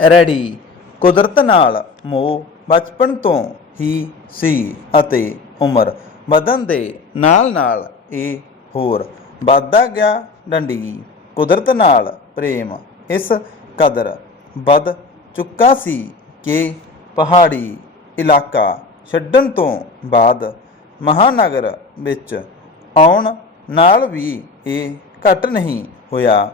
Ready. ਕੁਦਰਤ ਨਾਲ ਮੋਹ ਬਚਪਨ ਤੋਂ ਹੀ ਸੀ ਅਤੇ ਉਮਰ ਵਧਣ ਦੇ ਨਾਲ-ਨਾਲ ਇਹ ਹੋਰ ਵੱਧਦਾ ਗਿਆ ਡੰਡੀ। ਕੁਦਰਤ ਨਾਲ ਪ੍ਰੇਮ ਇਸ ਕਦਰ ਵੱਧ ਚੁੱਕਾ ਸੀ ਕਿ ਪਹਾੜੀ ਇਲਾਕਾ ਛੱਡਣ ਤੋਂ ਬਾਅਦ ਮਹਾਨਗਰ ਵਿੱਚ ਆਉਣ ਨਾਲ ਵੀ ਇਹ ਘਟ ਨਹੀਂ ਹੋਇਆ,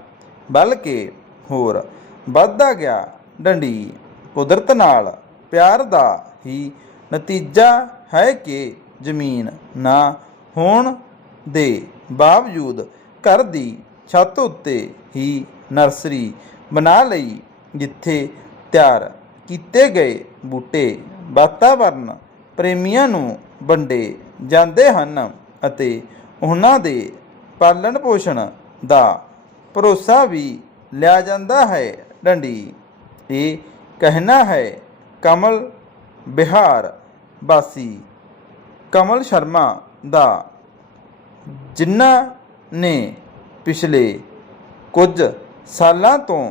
ਬਲਕਿ ਹੋਰ ਵੱਧਦਾ ਗਿਆ ਡੰਡੀ ਕੁਦਰਤ ਨਾਲ ਪਿਆਰ ਦਾ ਹੀ ਨਤੀਜਾ ਹੈ ਕਿ ਜ਼ਮੀਨ ਨਾ ਹੋਣ ਦੇ ਬਾਵਜੂਦ ਘਰ ਦੀ ਛੱਤ ਉੱਤੇ ਹੀ ਨਰਸਰੀ ਬਣਾ ਲਈ, ਜਿੱਥੇ ਤਿਆਰ ਕੀਤੇ ਗਏ ਬੂਟੇ ਵਾਤਾਵਰਨ ਪ੍ਰੇਮੀਆਂ ਨੂੰ ਵੰਡੇ ਜਾਂਦੇ ਹਨ ਅਤੇ ਉਹਨਾਂ ਦੇ ਪਾਲਣ ਪੋਸ਼ਣ ਦਾ ਭਰੋਸਾ ਵੀ ਲਿਆ ਜਾਂਦਾ ਹੈ। ਡੰਡੀ ਇਹ ਕਹਿਣਾ ਹੈ, ਕਮਲ ਬਿਹਾਰ ਵਾਸੀ, ਕਮਲ ਸ਼ਰਮਾ ਦਾ, ਜਿਨ੍ਹਾਂ ਨੇ ਪਿਛਲੇ ਕੁਝ ਸਾਲਾਂ ਤੋਂ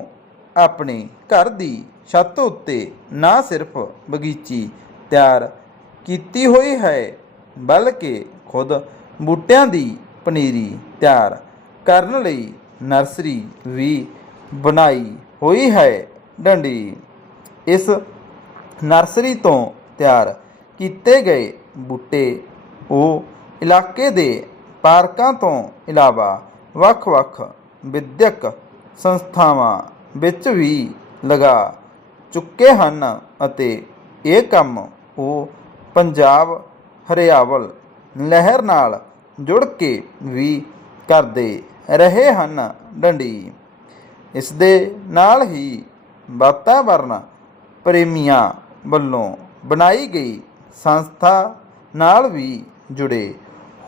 ਆਪਣੇ ਘਰ ਦੀ ਛੱਤ ਉੱਤੇ ਨਾ ਸਿਰਫ ਬਗੀਚੀ ਤਿਆਰ ਕੀਤੀ ਹੋਈ ਹੈ, ਬਲਕਿ ਖੁਦ ਬੂਟਿਆਂ ਦੀ ਪਨੀਰੀ ਤਿਆਰ ਕਰਨ ਲਈ ਨਰਸਰੀ ਵੀ ਬਣਾਈ ਹੋਈ ਹੈ। ਡੰਡੀ। ਇਸ ਨਰਸਰੀ ਤੋਂ ਤਿਆਰ ਕੀਤੇ ਗਏ ਬੂਟੇ ਉਹ ਇਲਾਕੇ ਦੇ ਪਾਰਕਾਂ ਤੋਂ ਇਲਾਵਾ ਵੱਖ-ਵੱਖ ਵਿਦਿਅਕ ਸੰਸਥਾਵਾਂ ਵਿੱਚ ਵੀ ਲਗਾ ਚੁੱਕੇ ਹਨ ਅਤੇ ਇਹ ਕੰਮ ਉਹ ਪੰਜਾਬ, ਹਰਿਆਵਲ ਲਹਿਰ ਨਾਲ ਜੁੜ ਕੇ ਵੀ ਕਰਦੇ ਰਹੇ ਹਨ ਡੰਡੀ। ਇਸ ਦੇ ਨਾਲ ਹੀ ਵਾਤਾਵਰਨ ਪ੍ਰੇਮੀਆਂ ਵੱਲੋਂ ਬਣਾਈ ਗਈ ਸੰਸਥਾ ਨਾਲ ਵੀ ਜੁੜੇ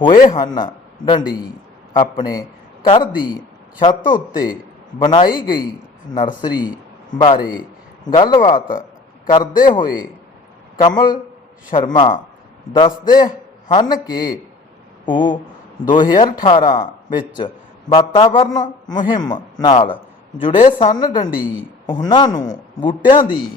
ਹੋਏ ਹਨ। ਡੰਡੀ ਆਪਣੇ ਘਰ ਦੀ ਛੱਤ ਉੱਤੇ ਬਣਾਈ ਗਈ ਨਰਸਰੀ ਬਾਰੇ ਗੱਲਬਾਤ ਕਰਦੇ ਹੋਏ ਕਮਲ ਸ਼ਰਮਾ ਦੱਸਦੇ ਹਨ ਕਿ ਉਹ 2018 ਵਿੱਚ ਵਾਤਾਵਰਨ ਮੁਹਿੰਮ ਨਾਲ ਜੁੜੇ ਸਨ। ਡੰਡੀ ਉਹਨਾਂ ਨੂੰ ਬੂਟਿਆਂ ਦੀ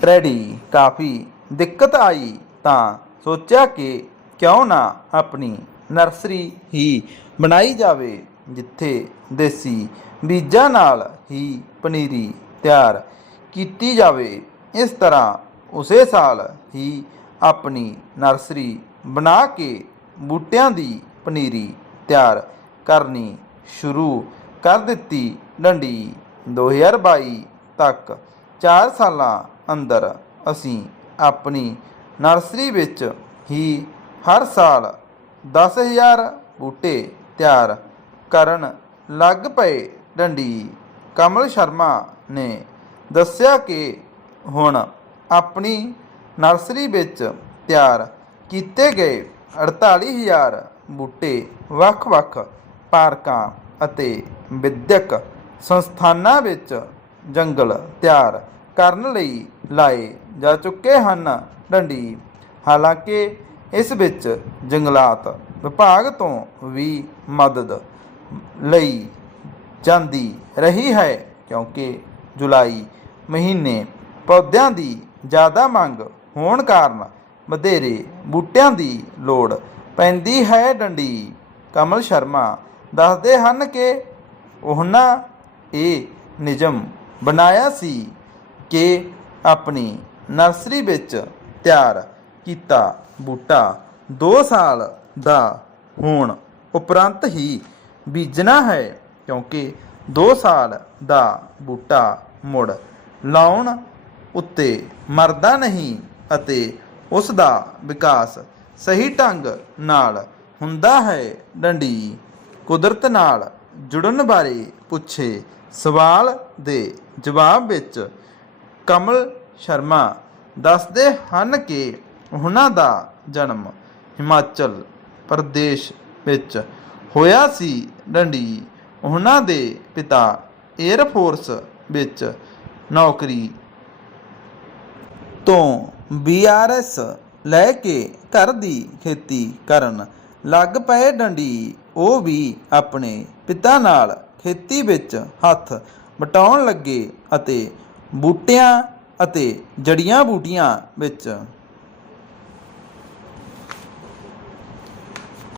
ਟ੍ਰੈਡੀ ਕਾਫੀ ਦਿੱਕਤ ਆਈ ਤਾਂ ਸੋਚਿਆ ਕਿ ਕਿਉਂ ਨਾ ਆਪਣੀ ਨਰਸਰੀ ਹੀ ਬਣਾਈ ਜਾਵੇ, ਜਿੱਥੇ ਦੇਸੀ ਬੀਜਾਂ ਨਾਲ ਹੀ ਪਨੀਰੀ ਤਿਆਰ ਕੀਤੀ ਜਾਵੇ। ਇਸ ਤਰ੍ਹਾਂ ਉਸੇ ਸਾਲ ਹੀ ਆਪਣੀ ਨਰਸਰੀ ਬਣਾ ਕੇ ਬੂਟਿਆਂ ਦੀ ਪਨੀਰੀ ਤਿਆਰ ਕਰਨੀ ਸ਼ੁਰੂ ਕਰ ਦਿੱਤੀ ਡੰਡੀ। 2022 ਤੱਕ 4 ਸਾਲਾਂ ਅੰਦਰ ਅਸੀਂ ਆਪਣੀ ਨਰਸਰੀ ਵਿੱਚ ਹੀ ਹਰ ਸਾਲ 10000 ਬੂਟੇ ਤਿਆਰ ਕਰਨ ਲੱਗ ਪਏ। ਡੰਡੀ ਕਮਲ ਸ਼ਰਮਾ ਨੇ ਦੱਸਿਆ ਕਿ ਹੁਣ ਆਪਣੀ ਨਰਸਰੀ ਵਿੱਚ ਤਿਆਰ ਕੀਤੇ ਗਏ 48000 ਬੂਟੇ, ਵੱਖ-ਵੱਖ ਪਾਰਕਾਂ ਅਤੇ ਵਿਦਿਅਕ ਸੰਸਥਾਨਾਂ ਵਿੱਚ ਜੰਗਲ ਤਿਆਰ ਕਰਨ ਲਈ ਲਾਏ ਜਾ ਚੁੱਕੇ ਹਨ। ਡੰਡੀ, ਹਾਲਾਂਕਿ ਇਸ ਵਿੱਚ ਜੰਗਲਾਤ ਵਿਭਾਗ ਤੋਂ ਵੀ ਮਦਦ ਲਈ ਜਾਂਦੀ ਰਹੀ ਹੈ, ਕਿਉਂਕਿ ਜੁਲਾਈ ਮਹੀਨੇ ਪੌਦਿਆਂ ਦੀ ਜ਼ਿਆਦਾ ਮੰਗ ਹੋਣ ਕਾਰਨ ਵਧੇਰੇ ਬੂਟਿਆਂ ਦੀ ਲੋੜ ਪੈਂਦੀ ਹੈ ਡੰਡੀ ਕਮਲ ਸ਼ਰਮਾ ਦੱਸਦੇ ਹਨ ਕਿ ਉਹਨਾਂ ਇਹ ਨਿਯਮ ਬਣਾਇਆ ਸੀ ਕਿ ਆਪਣੀ ਨਰਸਰੀ ਵਿੱਚ ਤਿਆਰ ਕੀਤਾ ਬੂਟਾ 2 ਸਾਲ ਦਾ ਹੋਣ ਉਪਰੰਤ ਹੀ ਬੀਜਣਾ ਹੈ, ਕਿਉਂਕਿ 2 ਸਾਲ ਦਾ ਬੂਟਾ ਮੁੜ ਲਾਉਣ ਉੱਤੇ ਮਰਦਾ ਨਹੀਂ। ਅਤੇ ਉਸ ਦਾ ਵਿਕਾਸ ਸਹੀ ਢੰਗ ਨਾਲ ਹੁੰਦਾ ਹੈ। ਡੰਡੀ ਕੁਦਰਤ ਨਾਲ ਜੁੜਨ ਬਾਰੇ ਪੁੱਛੇ ਸਵਾਲ ਦੇ ਜਵਾਬ ਵਿੱਚ ਕਮਲ ਸ਼ਰਮਾ ਦੱਸਦੇ ਹਨ ਕਿ ਉਹਨਾਂ ਦਾ ਜਨਮ ਹਿਮਾਚਲ ਪ੍ਰਦੇਸ਼ ਵਿੱਚ ਹੋਇਆ ਸੀ। ਡੰਡੀ ਉਹਨਾਂ ਦੇ ਪਿਤਾ 에ਅਰ ਫੋਰਸ ਵਿੱਚ ਨੌਕਰੀ ਤੋਂ ਬੀਆਰਐਸ ਲੈ ਕੇ ਘਰ ਦੀ ਖੇਤੀ ਕਰਨ ਲੱਗ ਪਏ ਡੰਡੀ। ਉਹ ਵੀ ਆਪਣੇ ਪਿਤਾ ਨਾਲ ਖੇਤੀ ਵਿੱਚ ਹੱਥ ਵਟਾਉਣ ਲੱਗੇ ਅਤੇ ਬੂਟਿਆਂ ਅਤੇ ਜੜੀਆਂ ਬੂਟੀਆਂ ਵਿੱਚ